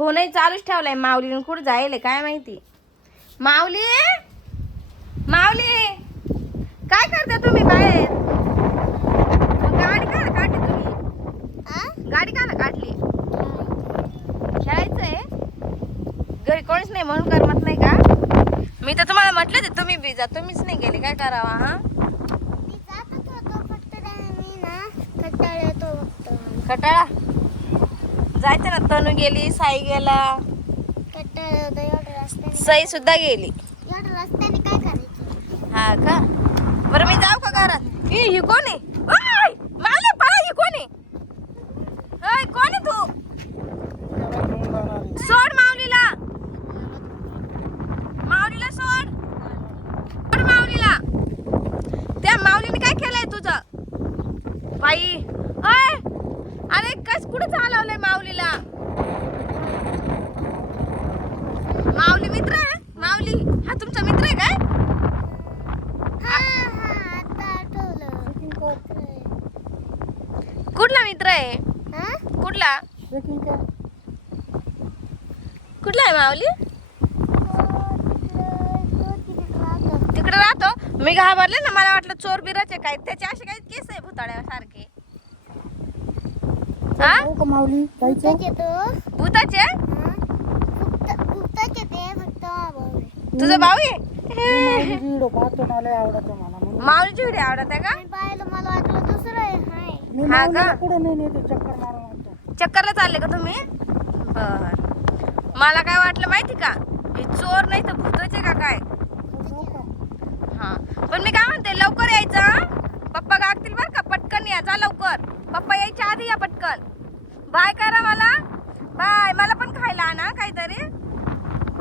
फोनही चालूच ठेवलाय माऊलीने. कुठं जायले काय माहिती. माऊली माऊली काय करता तुम्ही बाहेर? गाडी काढ काढली तुम्ही? गाडी काढ काढली? खेळायचंय घरी कोणीच नाही म्हणून करमत नाही का? मी तर तुम्हाला म्हटलं ते तुम्ही बी जा. तुम्हीच नाही गेले काय करावा? हा कटाळा जायचं ना. तनू गेली, साई गेला, सई सुद्धा गेली. हा का? बरं मी जाऊ का घरात? ही कोण आहे? ओय! मावली पळा. ही कोण आहे? ओय, कोण आहे तू? सोड माऊलीला. माऊलीला सोड. सोड माऊलीला. त्या माऊलीने काय केलंय तुझं? बाई ओय, अरे कस कुठं चालवलंय माऊलीला? माऊली मित्र आहे? माऊली हा तुमचा मित्र आहे काय? कुठला मित्र आहे? कुठला कुठला आहे माऊली? तिकडे राहतो. मी घाबरले ना. मला वाटलं चोर बिराचे काय. त्याचे असे काही केस आहे भुताळ्यासारखे. भूताचे? तुझा भाऊ आहे? माऊलीची व्हिडिओ आवडत आहे का? हा का? चक्करला चालले का तुम्ही? बर. मला काय वाटलं माहिती का? हे चोर नाही तर भूताचे का काय? हा पण मी काय म्हणते लवकर यायचं. पप्पा गागतील बर का. पटकन या. जा लवकर. पप्पा यायच्या आधी या पटकन. बाय करा मला. बाय. मला